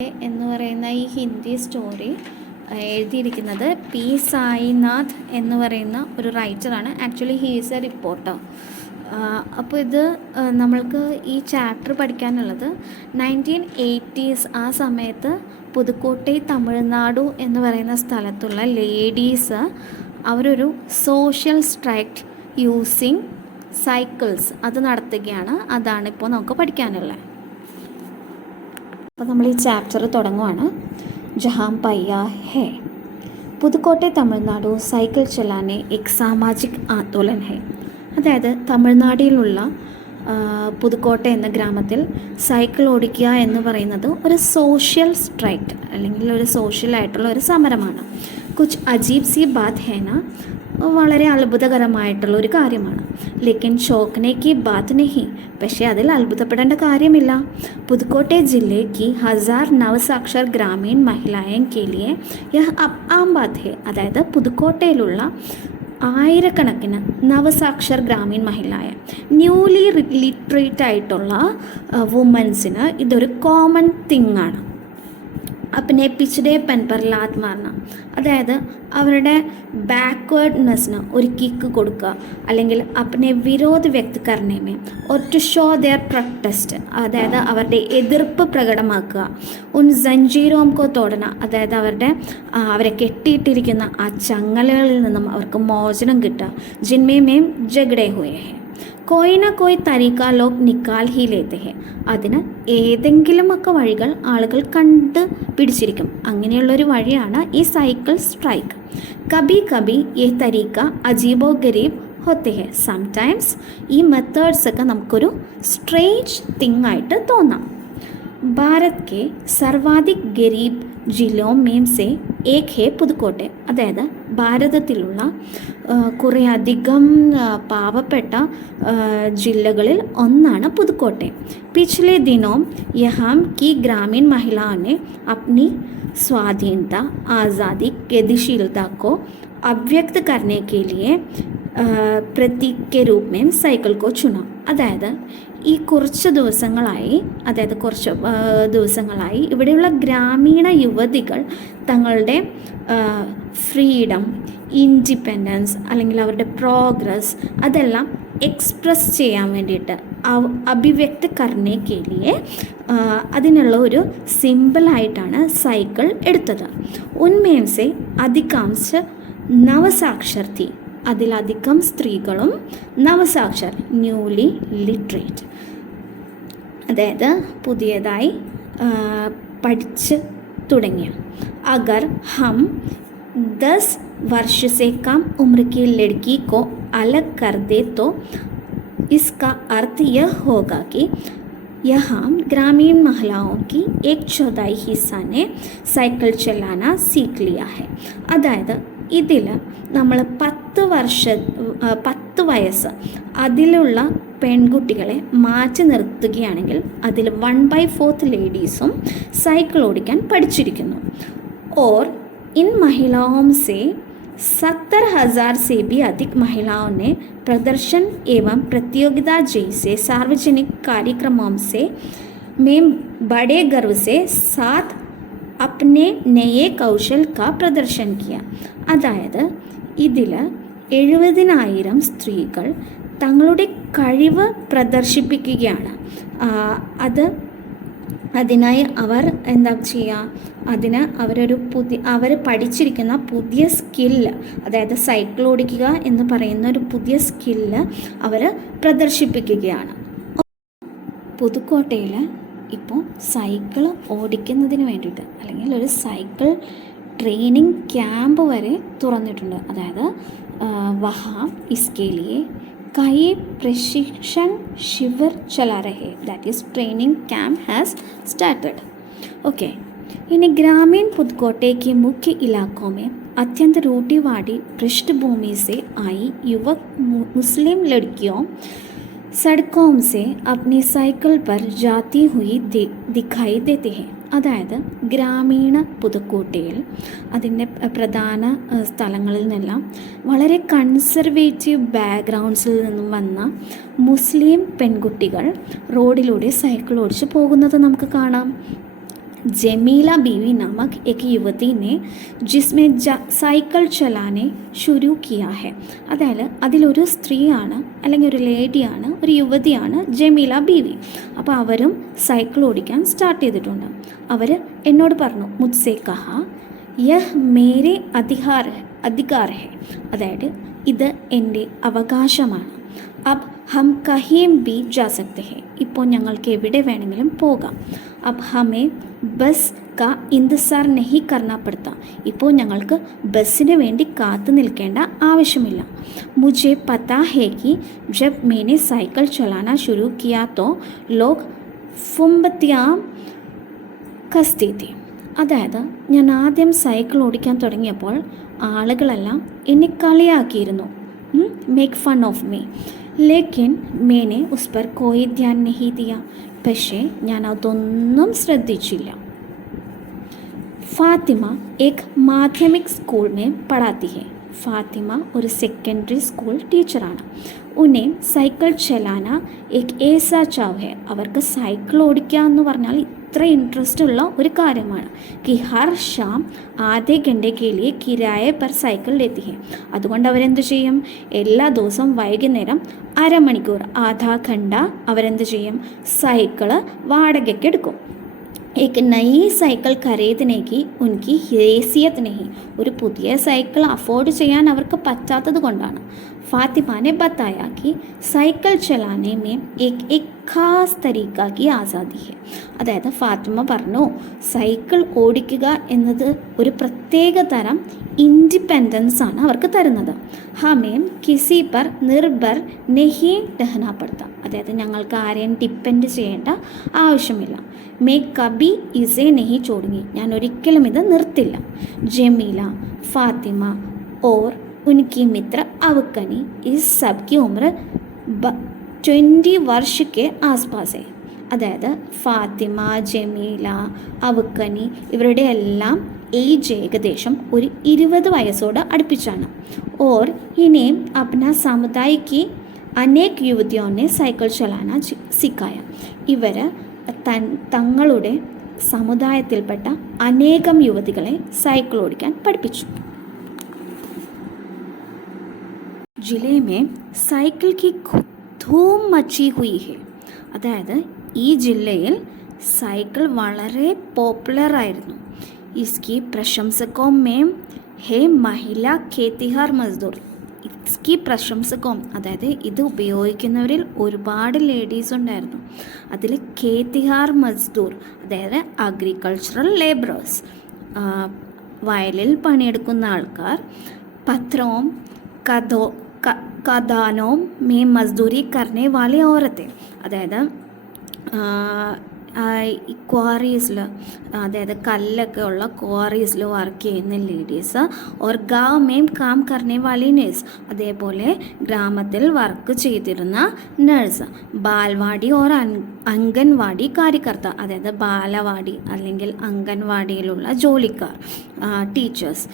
എന്ന് പറയുന്ന ഈ ഹിന്ദി സ്റ്റോറി എഴുതിയിരിക്കുന്നത് പി സായിനാഥ് എന്ന് പറയുന്ന ഒരു റൈറ്ററാണ്. Actually he is a reporter. അപ്പോൾ ഇത് നമ്മൾക്ക് ഈ ചാപ്റ്റർ പഠിക്കാനുള്ളത് 1980s ആ സമയത്ത് പുതുക്കോട്ടൈ തമിഴ്നാടു എന്ന് പറയുന്ന സ്ഥലത്തുള്ള ലേഡീസ് അവരൊരു സോഷ്യൽ സ്ട്രൈക്ക് യൂസിങ് സൈക്കിൾസ് അത് നടത്തുകയാണ്. അതാണിപ്പോൾ നമുക്ക് പഠിക്കാനുള്ളത്. അപ്പോൾ നമ്മൾ ഈ ചാപ്റ്റർ തുടങ്ങുവാണ്. ജഹാം പയ്യ ഹേ പുതുക്കോട്ടൈ തമിഴ്നാടു സൈക്കിൾ ചലാനെ എക് സാമാജിക് ആന്തോലൻ ഹേ. അതായത് തമിഴ്നാടിലുള്ള പുതുക്കോട്ടை എന്ന ഗ്രാമത്തിൽ സൈക്കിൾ ഓടിക്കുക എന്ന് പറയുന്നത് ഒരു സോഷ്യൽ സ്ട്രൈക്ക് അല്ലെങ്കിൽ ഒരു സോഷ്യലായിട്ടുള്ള ഒരു സമരമാണ്. കുച്ച് അജീബ് സി ബാത് ഹേന, വളരെ അത്ഭുതകരമായിട്ടുള്ള ഒരു കാര്യമാണ്. ലേക്കിൻ ചോക്നെ കി ബാത് നഹി, പക്ഷേ അതിൽ അത്ഭുതപ്പെടേണ്ട കാര്യമില്ല. പുതുക്കോട്ടൈ ജില്ലേ കി 1000 നവസാക്ഷർ ഗ്രാമീൺ മഹിളായൻ കെ ലിയെ യഹ് ആം ബാത് ഹെ. അതായത് പുതുക്കോട്ടയിലുള്ള ആയിരക്കണക്കിന് നവസാക്ഷർ ഗ്രാമീൺ മഹിളായ ന്യൂലി ലിറ്ററേറ്റ് ആയിട്ടുള്ള വുമൻസിന് ഇതൊരു കോമൺ തിങ് ആണ്. അപ്പനെ പിച്ചഡേ പെൻ പർ ലാത് മാർന, അതായത് അവരുടെ ബാക്ക്വേർഡ്നെസ്സിന് ഒരു കിക്ക് കൊടുക്കുക, അല്ലെങ്കിൽ അപ്പനെ വിരോധ് വ്യക്ത് കർണേമേ ഓർ ടു ഷോ ദെയർ പ്രൊട്ടസ്റ്റ്, അതായത് അവരുടെ എതിർപ്പ് പ്രകടമാക്കുക. ഉൻ സഞ്ജീരോംകോ തോടന, അതായത് അവരെ കെട്ടിയിട്ടിരിക്കുന്ന ആ ചങ്ങലകളിൽ നിന്നും അവർക്ക് മോചനം കിട്ടുക. ജിന്മേ മേം ജഗഡേ ഹുയേ ഹെ, കോയിന കോയ് തരീക്ക ലോക് നിക്കാൽ ഹി ലേത്തെ ഹെ. അതിന് ഏതെങ്കിലുമൊക്കെ വഴികൾ ആളുകൾ കണ്ട് പിടിച്ചിരിക്കും. അങ്ങനെയുള്ളൊരു വഴിയാണ് ഈ സൈക്കിൾ സ്ട്രൈക്ക്. കബി കബി ഈ തരീക്ക അജീബോ ഗരീബ് ഹോത്തെ ഹെ. സംടൈംസ് ഈ മെത്തേഡ്സൊക്കെ നമുക്കൊരു സ്ട്രേഞ്ച് തിങ് ആയിട്ട് തോന്നാം. ഭാരത് കെ സർവാധിക് ഗരീബ് ജില്ലോ മേം സെ ഏക് ഹെ പുതുക്കോട്ടെ, അതായത് ഭാരതത്തിലുള്ള കുറേ അധികം പാവപ്പെട്ട ജില്ലകളിൽ ഒന്നാണ് പുതുക്കോട്ടെ. പിछले दिनों यहाँ की ग्रामीण महिलाओं ने अपनी स्वाधीनता आज़ादी गतिशीलता को अव्यक्त करने के लिए प्रतीक के रूप में साइकिल को चुना. അതായത് ഈ കുറച്ച് ദിവസങ്ങളായി ഇവിടെയുള്ള ഗ്രാമീണ യുവതികൾ തങ്ങളുടെ ഫ്രീഡം, ഇൻഡിപെൻഡൻസ് അല്ലെങ്കിൽ അവരുടെ പ്രോഗ്രസ് അതെല്ലാം എക്സ്പ്രസ് ചെയ്യാൻ വേണ്ടിയിട്ട് അഭിവ്യക്ത് കർണേ കെ ലിയെ അതിനുള്ള ഒരു സിമ്പിളായിട്ടാണ് സൈക്കിൾ എടുത്തത്. ഉന്മേം സെ അധികാംശ നവസാക്ഷർ തി, അതിലധികം സ്ത്രീകളും നവസാക്ഷർ ന്യൂലി ലിറ്ററേറ്റ്, അതായത് പുതിയതായി പഠിച്ച് തുടങ്ങിയ. അഗർ ഹം 10 वर्ष से कम उम्र की लड़की को अलग कर दे तो इसका अर्थ यह होगा कि यहाँ ग्रामीण महिलाओं की 1/4 हिस्सा ने साइकिल चलाना सीख लिया है. അതായത് ഇതിൽ നമ്മൾ 10 വയസ്സ് അതിലുള്ള പെൺകുട്ടികളെ മാറ്റി നിർത്തുകയാണെങ്കിൽ അതിൽ 1/4 ലേഡീസും സൈക്കിൾ ഓടിക്കാൻ പഠിച്ചിരിക്കുന്നു. ഓർ इन महिलाओं से 70,000 से भी अधिक महिलाओं ने प्रदर्शन एवं प्रतियोगिता जैसे सार्वजनिक कार्यक्रमों से में बड़े गर्व से साथ अपने नए कौशल का प्रदर्शन किया. അതായത് ഇതിൽ 70,000 സ്ത്രീകൾ തങ്ങളുടെ കഴിവ് പ്രദർശിപ്പിക്കുകയാണ്. അതിനായി അവർ എന്താ ചെയ്യുക, അതിന് അവർ പഠിച്ചിരിക്കുന്ന പുതിയ സ്കില്ല്, അതായത് സൈക്കിൾ ഓടിക്കുക എന്ന് പറയുന്ന ഒരു പുതിയ സ്കില്ല് അവർ പ്രദർശിപ്പിക്കുകയാണ്. പുതുക്കോട്ടയിൽ ഇപ്പോൾ സൈക്കിൾ ഓടിക്കുന്നതിന് വേണ്ടിയിട്ട് അല്ലെങ്കിൽ ഒരു സൈക്കിൾ ട്രെയിനിങ് ക്യാമ്പ് വരെ തുറന്നിട്ടുണ്ട്. അതായത് വഹാ ഇസ്കെ ലിയെ कई प्रशिक्षण शिविर चला रहे, that is training camp has started. Okay, इन ग्रामीण पुदकोटे के मुख्य इलाकों में अत्यंत रूढ़िवादी पृष्ठभूमि से आई युवक मुस्लिम लड़कियों सड़कों से अपनी साइकिल पर जाती हुई दिखाई देती हैं. അതായത് ഗ്രാമീണ പുതുക്കോട്ടയിൽ അതിൻ്റെ പ്രധാന സ്ഥലങ്ങളിൽ നിന്നെല്ലാം വളരെ കൺസർവേറ്റീവ് ബാക്ക്ഗ്രൗണ്ട്സിൽ നിന്നും വന്ന മുസ്ലിം പെൺകുട്ടികൾ റോഡിലൂടെ സൈക്കിൾ ഓടിച്ച് പോകുന്നത് നമുക്ക് കാണാം. ജമീല ബീവി नामक एक युवती ने जिसमें സൈക്കിൾ ചലാനെ ശുരു കിയാ ഹെ. അതായത് അതിലൊരു സ്ത്രീയാണ് അല്ലെങ്കിൽ ഒരു ലേഡിയാണ്, ഒരു യുവതിയാണ് ജമീല ബീവി. അപ്പോൾ അവരും സൈക്കിൾ ഓടിക്കാൻ സ്റ്റാർട്ട് ചെയ്തിട്ടുണ്ട്. അവർ എന്നോട് പറഞ്ഞു, മുജ്സെ കഹാ യഹ് മേരെ അധികാർ ഹെ, അതായത് ഇത് എൻ്റെ അവകാശമാണ്. അബ് ഹം കഹീം ബി ജാ സക്തെ ഹെ, ഇപ്പോൾ ഞങ്ങൾക്ക് എവിടെ വേണമെങ്കിലും പോകാം. അബ് ഹമേ ബസ് കാ ഇന്തിസാർ നഹി കർണ പഡ്താ, ഇപ്പോൾ ഞങ്ങൾക്ക് ബസ്സിന് വേണ്ടി കാത്തു നിൽക്കേണ്ട ആവശ്യമില്ല. മുझे പതാ ഹെ കി ജബ് मैंने സൈക്കിൾ ചലാന ശുരു കിയാ തോ ലോഗ് ഫുംബത്യാം കസ്തി തി, അതായത് ഞാൻ ആദ്യം സൈക്കിൾ ഓടിക്കാൻ തുടങ്ങിയപ്പോൾ ആളുകളെല്ലാം എന്നെ കളിയാക്കിയിരുന്നു, മേക്ക് ഫൺ ഓഫ് മീ. ലേക്കിൻ മേനെ ഉസ് പർ കോയി ധ്യാൻ നഹി ദിയ, പക്ഷേ ഞാൻ അതൊന്നും ശ്രദ്ധിച്ചില്ല. ഫാത്തിമ एक മാധ്യമിക് സ്കൂൾ में पढ़ाती है. ഫാത്തിമ ഒരു സെക്കൻഡറി സ്കൂൾ ടീച്ചറാണ്. ഉന്നെ സൈക്കിൾ ചലാന एक ऐसा चाव है, അവർക്ക് സൈക്കിൾ ഓടിക്കുക എന്ന് പറഞ്ഞാൽ ഇത്ര ഇൻട്രസ്റ്റ് ഉള്ള ഒരു കാര്യമാണ്. कि हर शाम ആധേ घंटे के लिए किराए पर സൈക്കിൾ लेती है, അതുകൊണ്ട് അവരെന്ത് ചെയ്യും, എല്ലാ ദിവസവും വൈകുന്നേരം അരമണിക്കൂർ ആധാ ഘണ്ട അവരെന്ത് ചെയ്യും, സൈക്കിള് വാടകയ്ക്ക് എടുക്കും. एक नई സൈക്കിൾ ഖരീദനേക്ക് ഉൻകി ഹേസിയത്ത് നഹി, ഒരു പുതിയ സൈക്കിൾ അഫോർഡ് ചെയ്യാൻ അവർക്ക് പറ്റാത്തത് കൊണ്ടാണ്. ഫാത്തിമാനെ ബത്തായ कि സൈക്കിൾ ചലാനെ में एक ഖാസ് തരീക്ക की ആസാദി है, അതായത് ഫാത്തിമ പറഞ്ഞു, സൈക്കിൾ ഓടിക്കുക എന്നത് ഒരു പ്രത്യേക തരം ഇൻഡിപെൻഡൻസ് ആണ് അവർക്ക് തരുന്നത്. ഹമേം കിസി പർ നിർഭർ നെഹി രഹന പഡ്ത, അതായത് ഞങ്ങൾക്ക് ആരെയും ഡിപ്പെൻഡ് ചെയ്യേണ്ട ആവശ്യമില്ല. മേ കബി ഇസേ നെഹി ചോടുങ്ങി, ഞാൻ ഒരിക്കലും ഇത് നിർത്തില്ല. ജമീല, ഫാത്തിമ ഓർ ഉൻകി മിത്ര അവക്കനി ഇസ് സബ് की उम्र 20 वर्ष के आसपास है, അതായത് ഫാത്തിമ, ജമീല, അവക്കനി ഇവരുടെ എല്ലാം ഏജ് ഏകദേശം ഒരു 20 വയസ്സോട് അടുപ്പിച്ചാണ്. ഓർ ഇനിയും അപ്ന സമുദായിക്ക് അനേക് യുവതിയോനെ സൈക്കിൾ ചലാന സിക്കായ, ഇവർ തങ്ങളുടെ സമുദായത്തിൽപ്പെട്ട അനേകം യുവതികളെ സൈക്കിൾ ഓടിക്കാൻ പഠിപ്പിച്ചു. ജില്ലേ में സൈക്കിൾ की ധൂം മച്ചി ഹുയി ഹെ, അതായത് ഈ ജില്ലയിൽ സൈക്കിൾ വളരെ പോപ്പുലറായിരുന്നു. इसकी प्रशंसकों में है महिला खेतिहार मजदूर, इसकी പ്രശംസകോം, അതായത് ഇത് ഉപയോഗിക്കുന്നവരിൽ ഒരുപാട് ലേഡീസ് ഉണ്ടായിരുന്നു. അതിൽ ഖേത്തിഹാർ മസ്ദൂർ, അതായത് അഗ്രികൾച്ചറൽ ലേബറേഴ്സ്, വയലിൽ പണിയെടുക്കുന്ന ആൾക്കാർ. പത്രോം കദാനോം മേ മസ്ദൂരി കർണേ വാലെ ഓരത്തെ, അതായത് ക്വാറീസിൽ, അതായത് കല്ലൊക്കെ ഉള്ള ക്വാറീസിൽ വർക്ക് ചെയ്യുന്ന ലേഡീസ്. ഓർ ഗാവ് മേം കാം കർണേ വാലി നേഴ്സ്, അതേപോലെ ഗ്രാമത്തിൽ വർക്ക് ചെയ്തിരുന്ന നഴ്സ്. ബാൽവാടി ഓർ അംഗൻവാടി കാര്യകർത്ത, അതായത് ബാലവാടി അല്ലെങ്കിൽ അംഗൻവാടിയിലുള്ള ജോലിക്കാർ, ടീച്ചേഴ്സ്.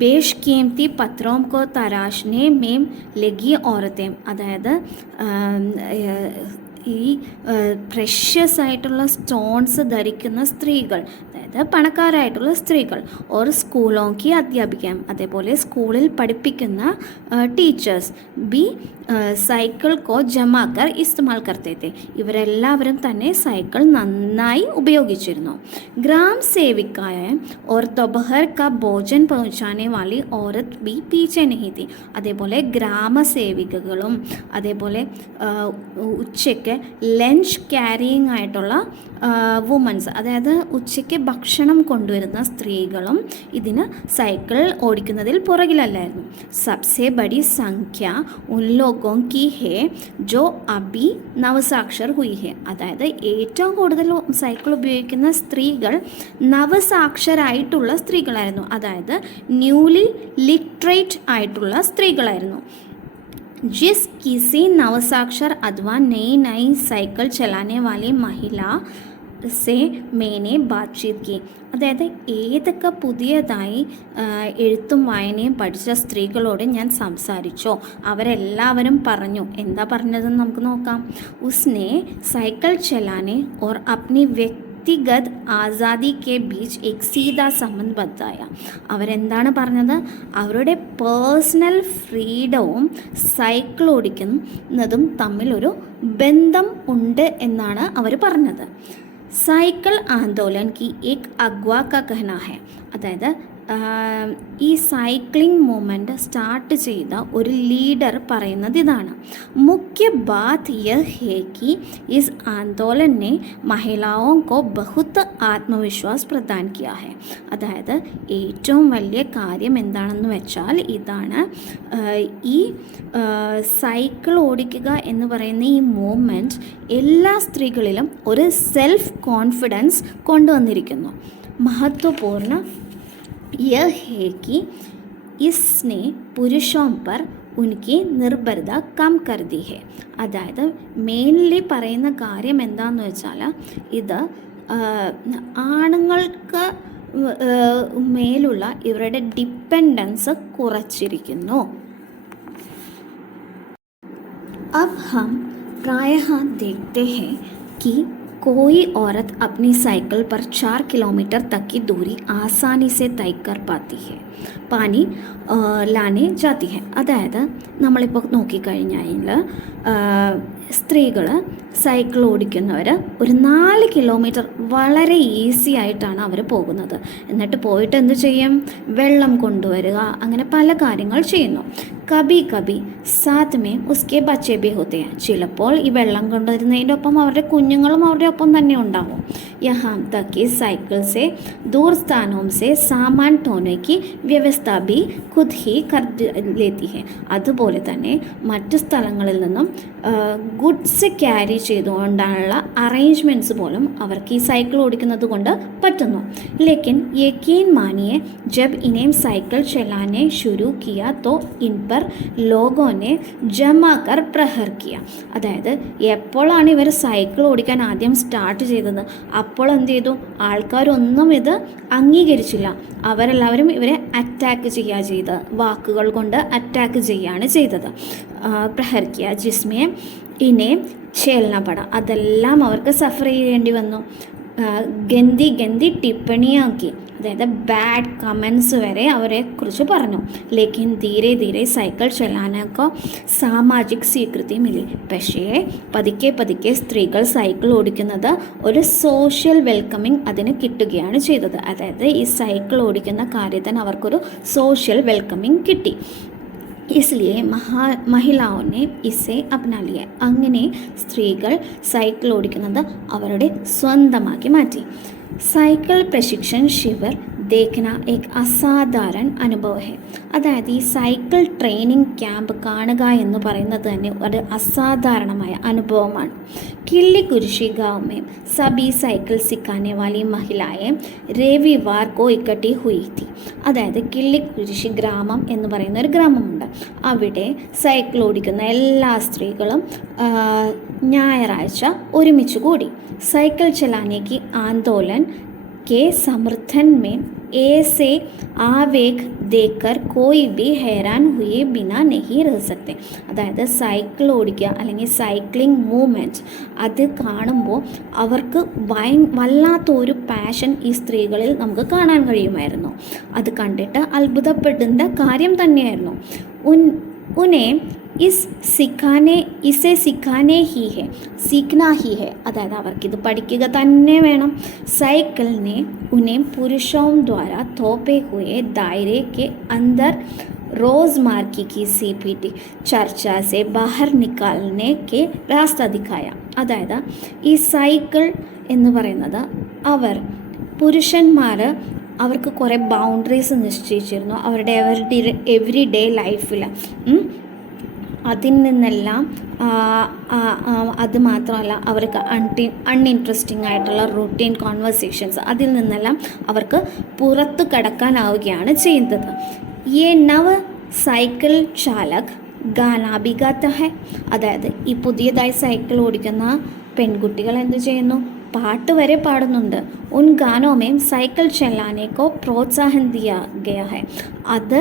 ബേഷ് കീമത്തി പത്രോം കോ തരാഷ്നെ മേം ലഗി ഓരത്തേം, അതായത് ഈ പ്രഷ്യസ് ആയിട്ടുള്ള സ്റ്റോൺസ് ധരിക്കുന്ന സ്ത്രീകൾ, അതായത് പണക്കാരായിട്ടുള്ള സ്ത്രീകൾ. ഓർ സ്കൂളോക്കി അധ്യാപിക്കാം, അതേപോലെ സ്കൂളിൽ പഠിപ്പിക്കുന്ന ടീച്ചേഴ്സ്. ബി സൈക്കിൾ കോ ജമാക്കർ ഇസ്തമാൽ കർത്തേ थे, ഇവരെല്ലാവരും തന്നെ സൈക്കിൾ നന്നായി ഉപയോഗിച്ചിരുന്നു. ഗ്രാം സേവിക്കായ ഓർ ദൊപഹർ കാ ഭോജൻ പहुंचाने वाली औरत भी पीछे नहीं थी, അതേപോലെ ഗ്രാമസേവികകളും അതേപോലെ ഉച്ചയ്ക്ക് ലഞ്ച് ക്യാരിയിങ് ആയിട്ടുള്ള വുമൻസ്, അതായത് ഉച്ചയ്ക്ക് ഭക്ഷണം കൊണ്ടുവരുന്ന സ്ത്രീകളും ഇതിന് സൈക്കിൾ ഓടിക്കുന്നതിൽ പുറകിലല്ലായിരുന്നു. സബ്സെ ബഡി സംഖ്യ ഉൻ ലോഗോं की है जो अभी നവസാക്ഷർ हुई है, അതായത് ഏറ്റവും കൂടുതൽ സൈക്കിൾ ഉപയോഗിക്കുന്ന സ്ത്രീകൾ നവസാക്ഷരായിട്ടുള്ള സ്ത്രീകളായിരുന്നു, അതായത് ന്യൂലി ലിറ്ററേറ്റ് ആയിട്ടുള്ള സ്ത്രീകളായിരുന്നു. ജിസ് കിസി നവസാക്ഷർ അഥവാ നई സൈക്കിൾ ചലാനെ വാലി മഹിള സെ മേനെ ബാത്ചീത് കി, അതായത് ഏതൊക്കെ പുതിയതായി എഴുത്തും വായനയും പഠിച്ച സ്ത്രീകളോട് ഞാൻ സംസാരിച്ചോ അവരെല്ലാവരും പറഞ്ഞു. എന്താ പറഞ്ഞതെന്ന് നമുക്ക് നോക്കാം. ഉസ്നെ സൈക്കിൾ ചലാനെ ഓർ അപ്നി വ്യക്തിഗത് ആസാദി കെ ബീച്ച് എക് സീതാ സംബന്ധ് ബത്തായ. അവരെന്താണ് പറഞ്ഞത്? അവരുടെ പേഴ്സണൽ ഫ്രീഡവും സൈക്കിൾ ഓടിക്കുന്നതും തമ്മിലൊരു ബന്ധം ഉണ്ട് എന്നാണ് അവർ പറഞ്ഞത്. സൈക്കിൾ ആന്തോലൻ കി ഏക് അഗ്വാ കാ കഹന ഹെ. അതായത് ഈ സൈക്ലിംഗ് മൂവ്മെൻറ്റ് സ്റ്റാർട്ട് ചെയ്ത ഒരു ലീഡർ പറയുന്നത് ഇതാണ്: മുഖ്യ ബാത് യഹ് ഹെ കി ഇസ് ആന്തോലൻ നെ മഹിളാओं को बहुत ആത്മവിശ്വാസ് പ്രദാൻ കിയാ ഹെ. അതായത് ഏറ്റവും വലിയ കാര്യം എന്താണെന്ന് വെച്ചാൽ ഇതാണ്, ഈ സൈക്കിൾ ഓടിക്കുക എന്ന് പറയുന്ന ഈ മൂവ്മെൻറ്റ് എല്ലാ സ്ത്രീകളിലും ഒരു സെൽഫ് കോൺഫിഡൻസ് കൊണ്ടുവന്നിരിക്കുന്നു. മഹത്വപൂർണ്ണ यह है कि इसने पुरुषों पर उनकी निर्भरത കം കർ ദി ഹെ. അതായത് മെയിൻലി പറയുന്ന കാര്യം എന്താണെന്ന് വെച്ചാൽ ഇത് ആണുങ്ങൾക്ക് മേലുള്ള ഇവരുടെ ഡിപ്പെൻഡൻസ് കുറച്ചിരിക്കുന്നു. अब हम प्रायः देखते हैं कि कोई औरत अपनी साइकिल पर 4 किलोमीटर तक की दूरी आसानी से तय कर पाती है, പാനി ലാനെ ജാതി ഹെ. അതായത് നമ്മളിപ്പോൾ നോക്കിക്കഴിഞ്ഞാൽ സ്ത്രീകൾ സൈക്കിൾ ഓടിക്കുന്നവർ ഒരു 4 കിലോമീറ്റർ വളരെ ഈസി ആയിട്ടാണ് അവർ പോകുന്നത്. എന്നിട്ട് പോയിട്ട് എന്ത് ചെയ്യും? വെള്ളം കൊണ്ടുവരിക, അങ്ങനെ പല കാര്യങ്ങൾ ചെയ്യുന്നു. കബി കബി സാത്ത് മേ ഉസ്കെ ബച്ചേ ബി ഹോത്തെ ഹൈ. ചിലപ്പോൾ ഈ വെള്ളം കൊണ്ടുവരുന്നതിൻ്റെ ഒപ്പം അവരുടെ കുഞ്ഞുങ്ങളും അവരുടെ ഒപ്പം തന്നെ ഉണ്ടാവും. യഹാം തക് ഈ സൈക്കിൾ സെ ദൂർ സ്ഥാനോം സെ സാമാൻ ധോനെ കി വ്യവസ്ഥ ബി ഖുദ് ഹി കർ ലേത്തി ഹെ. അതുപോലെ തന്നെ മറ്റു സ്ഥലങ്ങളിൽ നിന്നും ഗുഡ്സ് ക്യാരി ചെയ്തുകൊണ്ടുള്ള അറേഞ്ച്മെൻറ്റ്സ് പോലും അവർക്ക് ഈ സൈക്കിൾ ഓടിക്കുന്നത് കൊണ്ട് പറ്റുന്നു. ലേക്കിൻ യക്കീൻ മാനിയെ ജബ് ഇനേം സൈക്കിൾ ചലാനെ ശുരു കിയ തോ ഇൻ പർ ലോഗോനെ ജമാക്കർ പ്രഹർ കിയ. അതായത് എപ്പോഴാണ് ഇവർ സൈക്കിൾ ഓടിക്കാൻ ആദ്യം സ്റ്റാർട്ട് ചെയ്തത്, അപ്പോൾ എന്ത് ചെയ്തു? ആൾക്കാരൊന്നും ഇത് അംഗീകരിച്ചില്ല. അവരെല്ലാവരും ഇവരെ അറ്റാക്ക് ചെയ്യുക ചെയ്ത്, വാക്കുകൾ കൊണ്ട് അറ്റാക്ക് ചെയ്യുകയാണ് ചെയ്തത്. പ്രഹർ കിയ ജിസ്മേ ഇനെ ഛേൽന പട. അതെല്ലാം അവർക്ക് സഫർ ചെയ്യേണ്ടി വന്നു. ഗന്തി ഗന്തി ടിപ്പണിയാക്കി, അതായത് ബാഡ് കമൻസ് വരെ അവരെ കുറിച്ച് പറഞ്ഞു. ലേക്കിൻ ധീരെ ധീരെ സൈക്കിൾ ചലാനൊക്കെ സാമാജിക് സ്വീകൃതി മിലി. പക്ഷേ പതുക്കെ പതുക്കെ സ്ത്രീകൾ സൈക്കിൾ ഓടിക്കുന്നത് ഒരു സോഷ്യൽ വെൽക്കമിങ് അതിന് കിട്ടുകയാണ് ചെയ്തത്. അതായത് ഈ സൈക്കിൾ ഓടിക്കുന്ന കാര്യത്തിന് അവർക്കൊരു സോഷ്യൽ വെൽക്കമിങ് കിട്ടി. इसलिए महिलाओं ने इसे अपना लिया. അങ്ങനെ സ്ത്രീകൾ സൈക്കിൾ ഓടിക്കുന്നത് അവരുടെ സ്വന്തമാക്കി മാറ്റി. സൈക്കിൾ പ്രശിക്ഷൺ ശിവിർ ദേഖന ഏക് അസാധാരണ അനുഭവം ഹെ. അതായത് ഈ സൈക്കിൾ ട്രെയിനിങ് ക്യാമ്പ് കാണുക എന്ന് പറയുന്നത് തന്നെ ഒരു അസാധാരണമായ അനുഭവമാണ്. കില്ലി കുരിശി ഗാവ് മേ സബി സൈക്കിൾ സിക്കാനെ വാലി മഹിളായെ രവിവാർ കോ ഇക്കട്ടി ഹുയി തി. അതായത് കില്ലി കുരിശി ഗ്രാമം എന്ന് പറയുന്ന ഒരു ഗ്രാമമുണ്ട്. അവിടെ സൈക്കിൾ ഓടിക്കുന്ന എല്ലാ സ്ത്രീകളും ഞായറാഴ്ച ഒരുമിച്ച് കൂടി. സൈക്കിൾ ചലാനേക്ക് ആന്തോലൻ के समर्थन में ऐसे आवेग देखकर कोई भी हैरान हुए बिना नहीं रह सकते. അതായത് സൈക്കിൾ ഓടിക്കുക അല്ലെങ്കിൽ സൈക്ലിംഗ് മൂവ്മെൻറ്റ് അത് കാണുമ്പോൾ അവർക്ക് വല്ലാത്തൊരു പാഷൻ ഈ സ്ത്രീകളിൽ നമുക്ക് കാണാൻ കഴിയുമായിരുന്നു. അത് കണ്ടിട്ട് അത്ഭുതപ്പെടുന്ന കാര്യം തന്നെയായിരുന്നു. ഉനെ ഇസെ സിഖാനെ ഹി ഹെ, സീഖ്ന ഹി ഹെ. അതായത് അവർക്കിത് പഠിക്കുക തന്നെ വേണം. സൈക്കിളിനെ ഉനെ പുരുഷോं द्वारा थोपे हुए दायरे के अंदर रोज़मार्गी की CPT चर्चा से बाहर निकालने के रास्ता दिखाया. അതായത് ഈ സൈക്കിൾ എന്ന് പറയുന്നത് പുരുഷന്മാർ അവർക്ക് കുറേ ബൗണ്ടറീസ് നിശ്ചയിച്ചിരുന്നു അവരുടെ എവറി ഡേ ലൈഫിൽ. അതിൽ നിന്നെല്ലാം അത് മാത്രമല്ല അവർക്ക് അൺഇൻട്രസ്റ്റിംഗ് ആയിട്ടുള്ള റൂട്ടീൻ കോൺവെർസേഷൻസ് അതിൽ നിന്നെല്ലാം അവർക്ക് പുറത്തു കടക്കാനാവുകയാണ് ചെയ്യുന്നത്. ഈ നവ സൈക്കിൾ ചാലക് ഗാനാ ബി ഗാത്ത ഹെ. അതായത് ഈ പുതിയതായി സൈക്കിൾ ഓടിക്കുന്ന പെൺകുട്ടികൾ എന്ത് ചെയ്യുന്നു? പാട്ട് വരെ പാടുന്നുണ്ട്. उन गानों में साइकिल चलाने को പ്രോത്സാഹൻ दिया गया है. അത്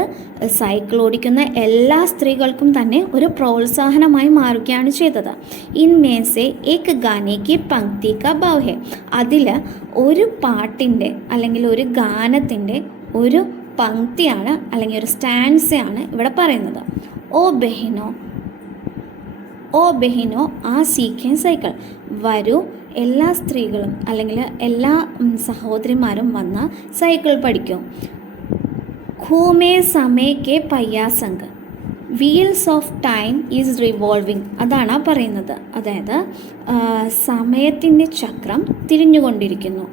സൈക്കിൾ ഓടിക്കുന്ന എല്ലാ സ്ത്രീകൾക്കും തന്നെ ഒരു പ്രോത്സാഹനമായി മാറുകയാണ് ചെയ്തത്. ഇൻമേസെ ഏക് ഗാനേക്ക് പങ്ക്തി കാ ഭാവ് ഹെ. അതിൽ ഒരു പാട്ടിൻ്റെ അല്ലെങ്കിൽ ഒരു ഗാനത്തിൻ്റെ ഒരു പങ്ക്തിയാണ് അല്ലെങ്കിൽ ഒരു സ്റ്റാൻസയാണ് ഇവിടെ പറയുന്നത്. ഓ ബെഹിനോ ആ സീഖേൻ സൈക്കിൾ. വരൂ എല്ലാ സ്ത്രീകളും അല്ലെങ്കിൽ എല്ലാ സഹോദരിമാരും വന്ന് സൈക്കിൾ പഠിക്കും. ഘൂമേ സമേ കെ പയ്യാ സംഘ്. Wheels of time is revolving. അതാണ് പറയുന്നത്. അതായത് സമയത്തിൻ്റെ ചക്രം തിരിഞ്ഞുകൊണ്ടിരിക്കുന്നു.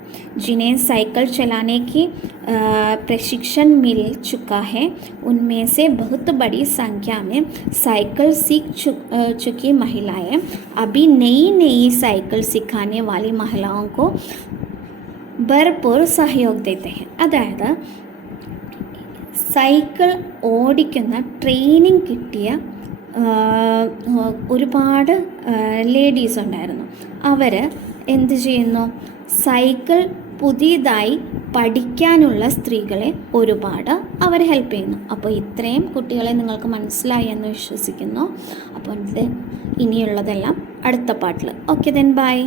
ജിനെ സൈക്കിൾ ചലാനേക്ക് प्रशिक्षण मिल चुका है उनमें से बहुत बड़ी संख्या में साइकिल सीख चुकी महिलाएं अभी नई साइकिल सिखाने वाली महिलाओं को भरपूर सहयोग देते हैं. അതായത് സൈക്കിൾ ഓടിക്കുന്ന ട്രെയിനിങ് കിട്ടിയ ഒരുപാട് ലേഡീസ് ഉണ്ടായിരുന്നു. അവർ എന്ത് ചെയ്യുന്നു? സൈക്കിൾ പുതിയതായി പഠിക്കാനുള്ള സ്ത്രീകളെ ഒരുപാട് അവർ ഹെൽപ്പ് ചെയ്യുന്നു. അപ്പോൾ ഇത്രയും കുട്ടികളെ നിങ്ങൾക്ക് മനസ്സിലായി എന്ന് വിശ്വസിക്കുന്നു. അപ്പോൾ ഇനിയുള്ളതെല്ലാം അടുത്ത പാട്ടിൽ. Okay then bye.